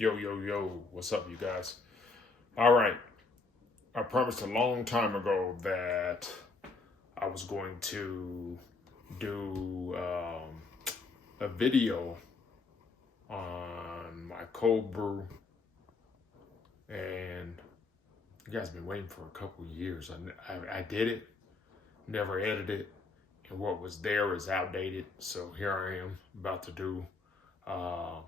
Yo, what's up, you guys? All right, I promised a long time ago that I was going to do a video on my cold brew, and you guys been waiting for a couple years. I did it, never edited it, and what was there is outdated. So here I am about to do uh,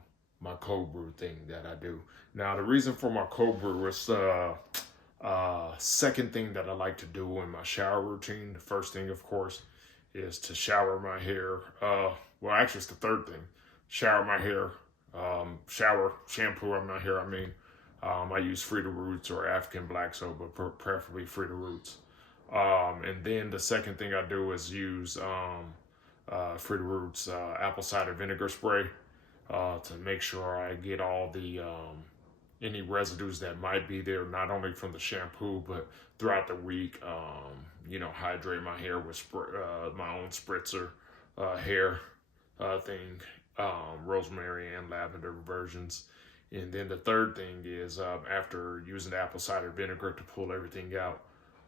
my cold brew thing that I do. Now, the reason for my cold brew is second thing that I like to do in my shower routine. The first thing, of course, is to shower my hair. Well, actually, it's the third thing. Shower my hair. Shower, shampoo on my hair. I use Frida Roots or African Black Soap, but preferably Frida Roots. And then the second thing I do is use Frida Roots apple cider vinegar spray to make sure I get all the any residues that might be there, not only from the shampoo, but throughout the week. Hydrate my hair with my own spritzer hair thing, rosemary and lavender versions. And then the third thing is after using apple cider vinegar to pull everything out,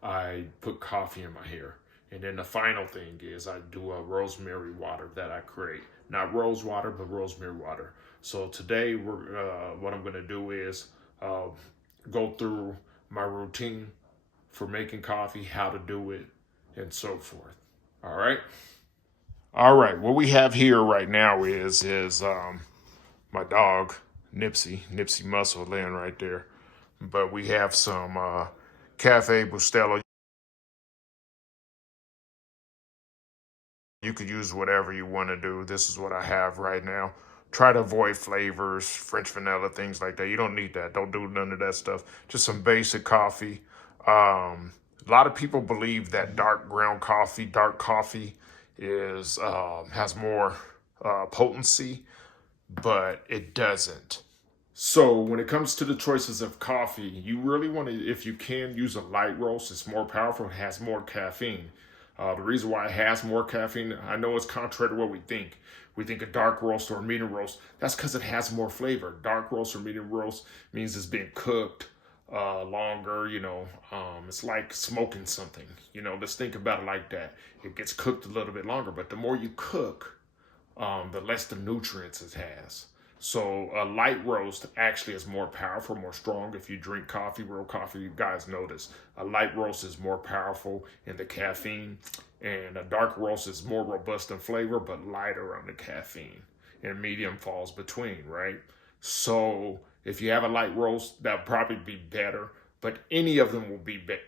I put coffee in my hair. And then the final thing is I do a rosemary water that I create. Not rose water, but rosemary water. So today, what I'm going to do is go through my routine for making coffee, how to do it, and so forth. All right? All right, what we have here right now is my dog, Nipsey Muscle, laying right there. But we have some Cafe Bustelo. You could use whatever you want to do. This is what I have right now. Try to avoid flavors, French vanilla, things like that. You don't need that. Don't do none of that stuff. Just some basic coffee. A lot of people believe that dark coffee is has more potency, but it doesn't. So when it comes to the choices of coffee, you really want to, if you can, use a light roast. It's more powerful. It has more caffeine. The reason why it has more caffeine, I know it's contrary to what we think. We think a dark roast or a medium roast. That's because it has more flavor. Dark roast or medium roast means it's being cooked longer. It's like smoking something. Let's think about it like that. It gets cooked a little bit longer, but the more you cook, the less the nutrients it has. So a light roast actually is more powerful, more strong. If you drink coffee, real coffee, you guys notice a light roast is more powerful in the caffeine, and a dark roast is more robust in flavor, but lighter on the caffeine. And medium falls between, right? So if you have a light roast, that'll probably be better. But any of them will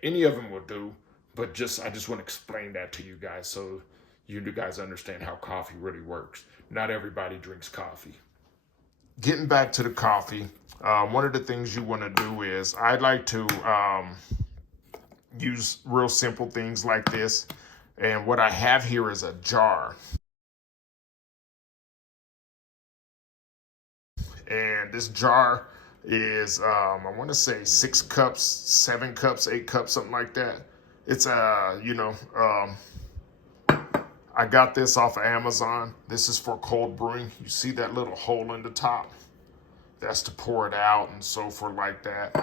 any of them will do. But I just want to explain that to you guys so you guys understand how coffee really works. Not everybody drinks coffee. Getting back to the coffee, one of the things you want to do is I like to use real simple things like this. And what I have here is a jar. And this jar is, I want to say 6 cups, 7 cups, 8 cups, something like that. It's, I got this off of Amazon. This is for cold brewing. You see that little hole in the top? That's to pour it out and so forth like that.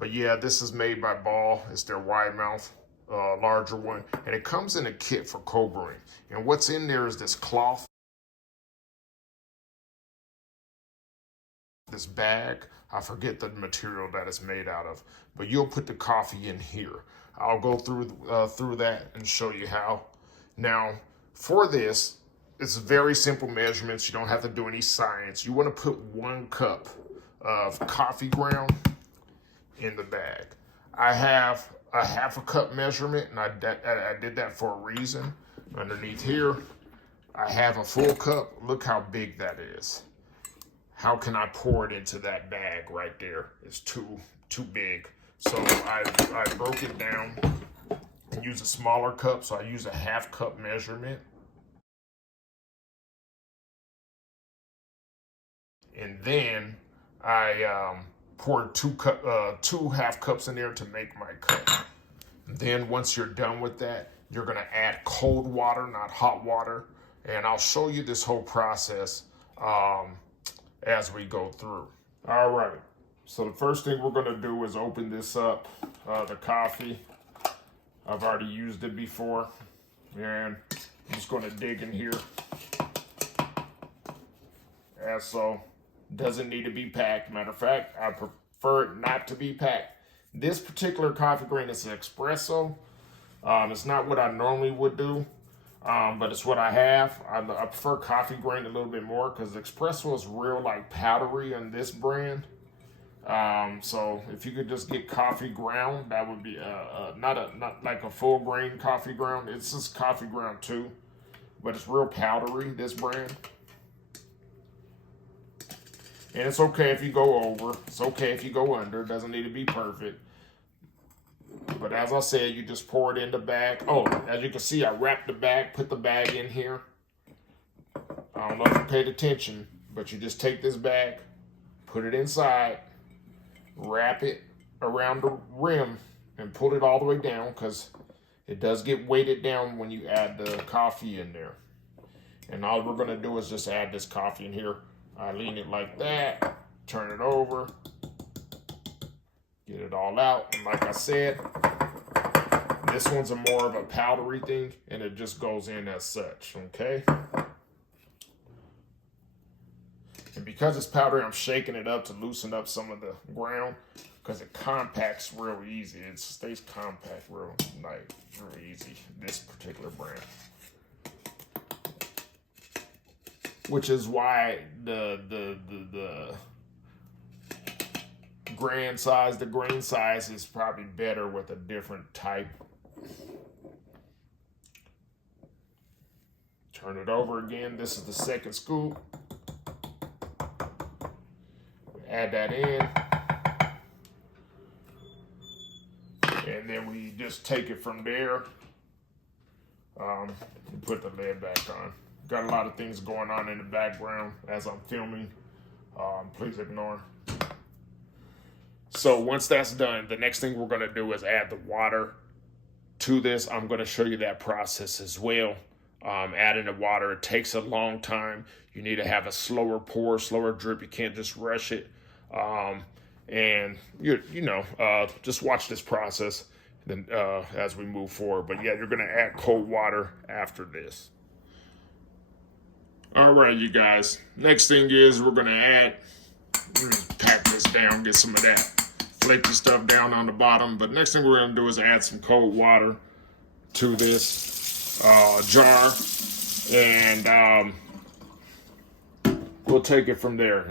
But yeah, this is made by Ball. It's their wide mouth, larger one. And it comes in a kit for cold brewing. And what's in there is this cloth, this bag. I forget the material that it's made out of. But you'll put the coffee in here. I'll go through that and show you how. Now, for this, it's very simple measurements. You don't have to do any science. You want to put 1 cup of coffee ground in the bag. I have a 1/2 cup measurement, and I did that for a reason. Underneath here, I have a full cup. Look how big that is. How can I pour it into that bag right there? It's too big. So I broke it down and use a smaller cup. So I use a 1/2 cup measurement. And then I poured 2 1/2 cups in there to make my cup. Then once you're done with that, you're gonna add cold water, not hot water. And I'll show you this whole process as we go through. All right. So the first thing we're going to do is open this up, the coffee. I've already used it before. And I'm just going to dig in here. As so. Doesn't need to be packed. Matter of fact, I prefer it not to be packed. This particular coffee grain is an espresso. It's not what I normally would do, but it's what I have. I prefer coffee grain a little bit more because espresso is real like powdery on this brand. So if you could just get coffee ground, that would be not like a full grain coffee ground. It's just coffee ground too, but it's real powdery, this brand. And it's okay if you go over. It's okay if you go under. It doesn't need to be perfect. But as I said, you just pour it in the bag. Oh, as you can see, I wrapped the bag, put the bag in here. I don't know if you paid attention, but you just take this bag, put it inside, wrap it around the rim, and pull it all the way down because it does get weighted down when you add the coffee in there. And all we're going to do is just add this coffee in here. I lean it like that, turn it over, get it all out. And like I said, this one's a more of a powdery thing, and it just goes in as such, okay? And because it's powdery, I'm shaking it up to loosen up some of the ground because it compacts real easy. It stays compact real easy, this particular brand. Which is why the grain size is probably better with a different type. Turn it over again. This is the second scoop. Add that in. And then we just take it from there. And put the lid back on. Got a lot of things going on in the background as I'm filming. Please ignore. So once that's done, the next thing we're going to do is add the water to this. I'm going to show you that process as well. Adding the water, it takes a long time. You need to have a slower pour, slower drip. You can't just rush it. And just watch this process then as we move forward. But yeah, you're going to add cold water after this. All right, you guys. Next thing is we're going to add, pat this down, get some of that flaky stuff down on the bottom. But next thing we're going to do is add some cold water to this jar. And we'll take it from there.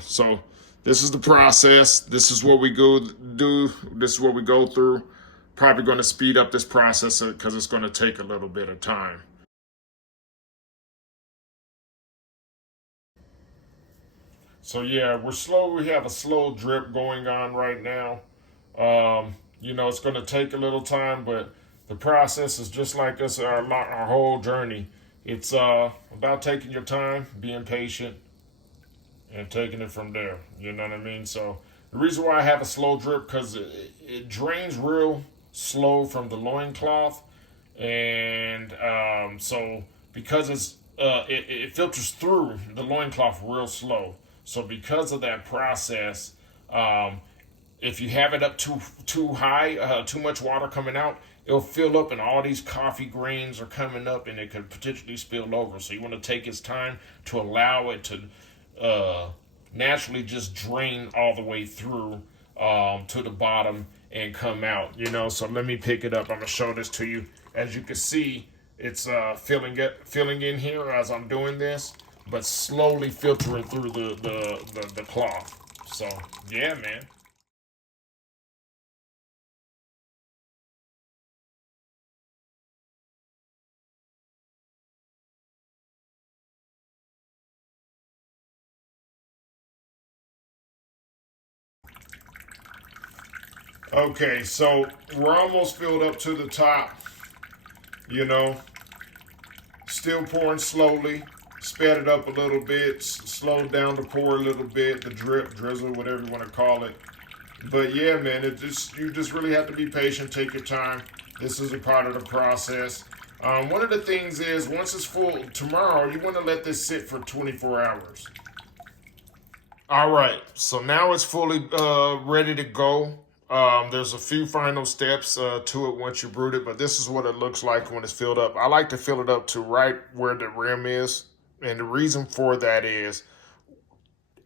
So this is the process. This is what we do. This is what we go through. Probably going to speed up this process because it's going to take a little bit of time. So yeah, we have a slow drip going on right now. It's going to take a little time, but the process is just like us, our whole journey. It's about taking your time, being patient, and taking it from there. You know what I mean? So the reason why I have a slow drip, because it drains real slow from the loincloth. And so because it filters through the loincloth real slow. So because of that process, if you have it up too high, too much water coming out, it'll fill up and all these coffee grains are coming up and it could potentially spill over. So you want to take its time to allow it to naturally just drain all the way through to the bottom and come out. So let me pick it up. I'm going to show this to you. As you can see, it's filling in here as I'm doing this, but slowly filtering through the cloth. So, yeah, man. Okay, so we're almost filled up to the top, still pouring slowly. Sped it up a little bit, slowed down the pour a little bit, the drip, drizzle, whatever you want to call it. But yeah, man, you just really have to be patient, take your time. This is a part of the process. One of the things is, once it's full tomorrow, you want to let this sit for 24 hours. All right, so now it's fully ready to go. There's a few final steps to it once you brewed it, but this is what it looks like when it's filled up. I like to fill it up to right where the rim is, and the reason for that is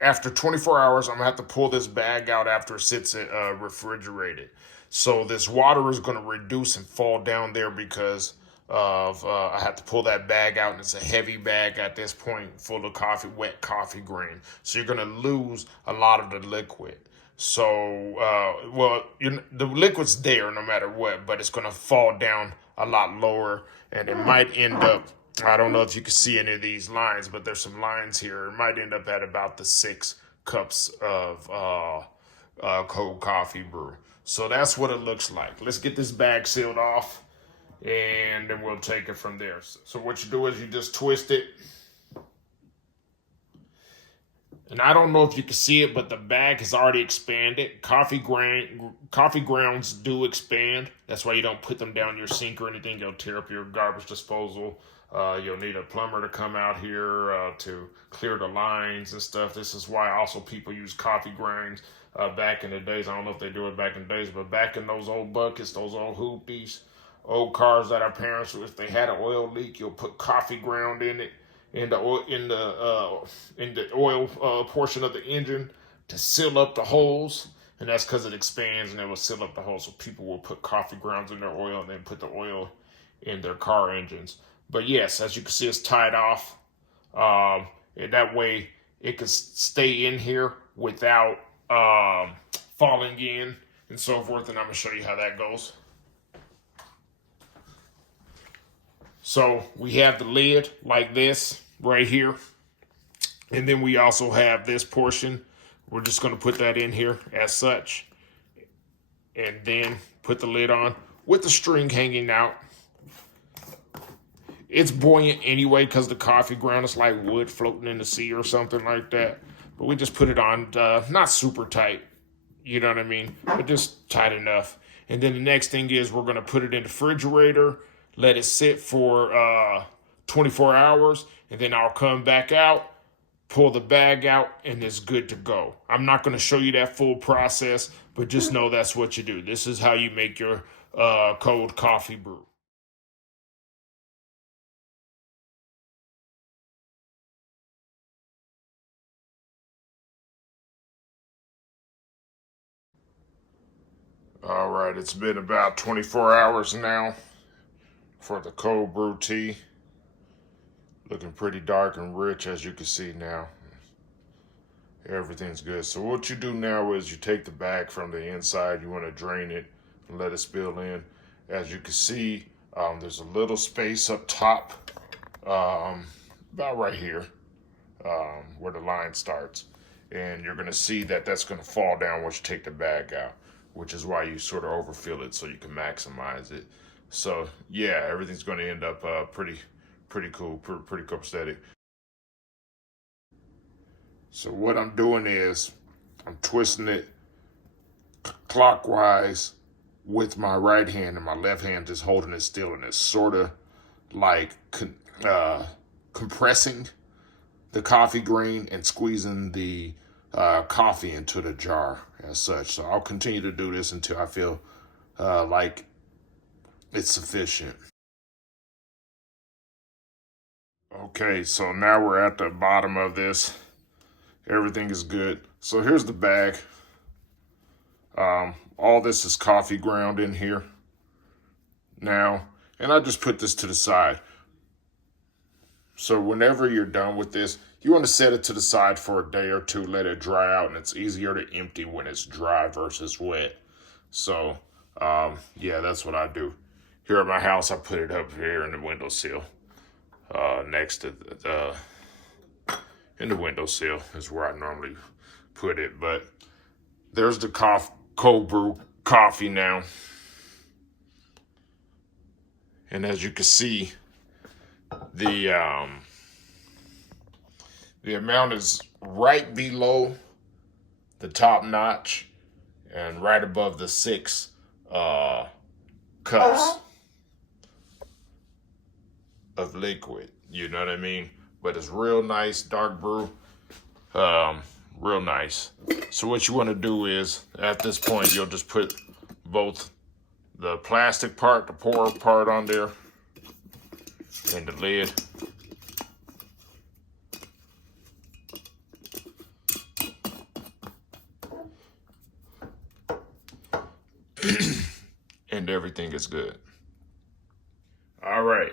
after 24 hours, I'm gonna have to pull this bag out after it sits refrigerated. So this water is gonna reduce and fall down there because of I have to pull that bag out, and it's a heavy bag at this point, full of coffee, wet coffee grain. So you're gonna lose a lot of the liquid. So, the liquid's there no matter what, but it's gonna fall down a lot lower, and it might end up. I don't know if you can see any of these lines, but there's some lines here. It might end up at about the 6 cups of cold coffee brew. So that's what it looks like. Let's get this bag sealed off, and then we'll take it from there. So what you do is you just twist it. And I don't know if you can see it, but the bag has already expanded. Coffee grounds do expand. That's why you don't put them down your sink or anything. You'll tear up your garbage disposal. You'll need a plumber to come out here to clear the lines and stuff. This is why also people use coffee grinds back in the days. I don't know if they do it back in the days, but back in those old buckets, those old hoopies, old cars that our parents, if they had an oil leak, you'll put coffee ground in it, in the oil portion of the engine to seal up the holes, and that's because it expands and it will seal up the holes. So people will put coffee grounds in their oil and then put the oil in their car engines. But yes, as you can see, it's tied off. And that way it can stay in here without falling in and so forth. And I'm gonna show you how that goes. So we have the lid like this right here. And then we also have this portion. We're just going to put that in here as such. And then put the lid on with the string hanging out. It's buoyant anyway because the coffee ground is like wood floating in the sea or something like that. But we just put it on, not super tight. You know what I mean? But just tight enough. And then the next thing is we're going to put it in the refrigerator. Let it sit for 24 hours, and then I'll come back out, pull the bag out, and it's good to go. I'm not going to show you that full process, but just know that's what you do. This is how you make your cold coffee brew. All right, it's been about 24 hours now for the cold brew tea. Looking pretty dark and rich, as you can see now. Everything's good. So what you do now is you take the bag from the inside. You want to drain it and let it spill in. As you can see, there's a little space up top, about right here, where the line starts. And you're going to see that that's going to fall down once you take the bag out, which is why you sort of overfill it so you can maximize it. So yeah, everything's going to end up pretty cool, pretty copacetic. So what I'm doing is I'm twisting it clockwise with my right hand, and my left hand just holding it still, and it's sort of like compressing the coffee grain and squeezing the coffee into the jar as such. So I'll continue to do this until I feel like it's sufficient. Okay, so now we're at the bottom of this. Everything is good. So here's the bag. All this is coffee ground in here now. And I just put this to the side. So whenever you're done with this, you want to set it to the side for a day or two, let it dry out, and it's easier to empty when it's dry versus wet. So, yeah, that's what I do. Here at my house, I put it up here in the windowsill. Next to in the windowsill is where I normally put it. But there's the cold brew coffee now. And as you can see, the amount is right below the top notch and right above the 6 cups of liquid. You know what I mean? But it's real nice dark brew. real nice. So what you want to do is, at this point, you'll just put both the plastic part, the pour part on there, and the lid. And everything is good. All right.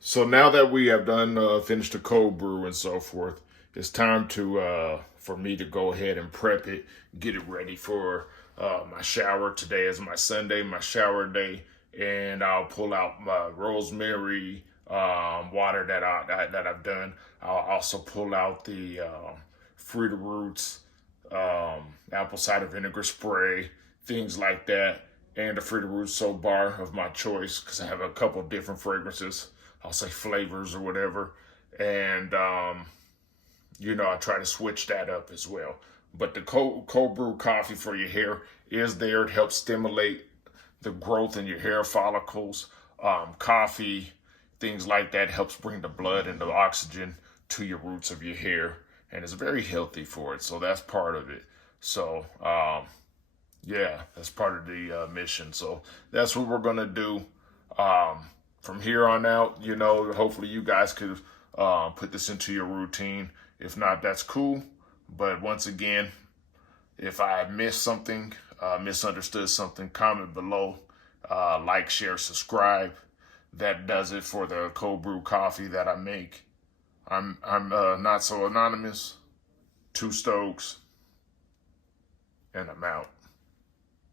So now that we have done finished the cold brew and so forth, it's time to for me to go ahead and prep it, get it ready for my shower. Today is my Sunday, my shower day, and I'll pull out my rosemary water that I've done. I'll also pull out the Fruit of Roots apple cider vinegar spray, things like that, and the Fruit of Roots soap bar of my choice, because I have a couple different fragrances. I'll say flavors or whatever. And, you know, I try to switch that up as well. But the cold brew coffee for your hair is there. It helps stimulate the growth in your hair follicles. Coffee, things like that, helps bring the blood and the oxygen to your roots of your hair. And it's very healthy for it. So that's part of it. So, yeah, that's part of the mission. So that's what we're going to do. From here on out, you know, hopefully you guys could put this into your routine. If not, that's cool. But once again, if I missed something, misunderstood something, comment below, like, share, subscribe. That does it for the cold brew coffee that I make. I'm not so anonymous. 2 Stokes, and I'm out.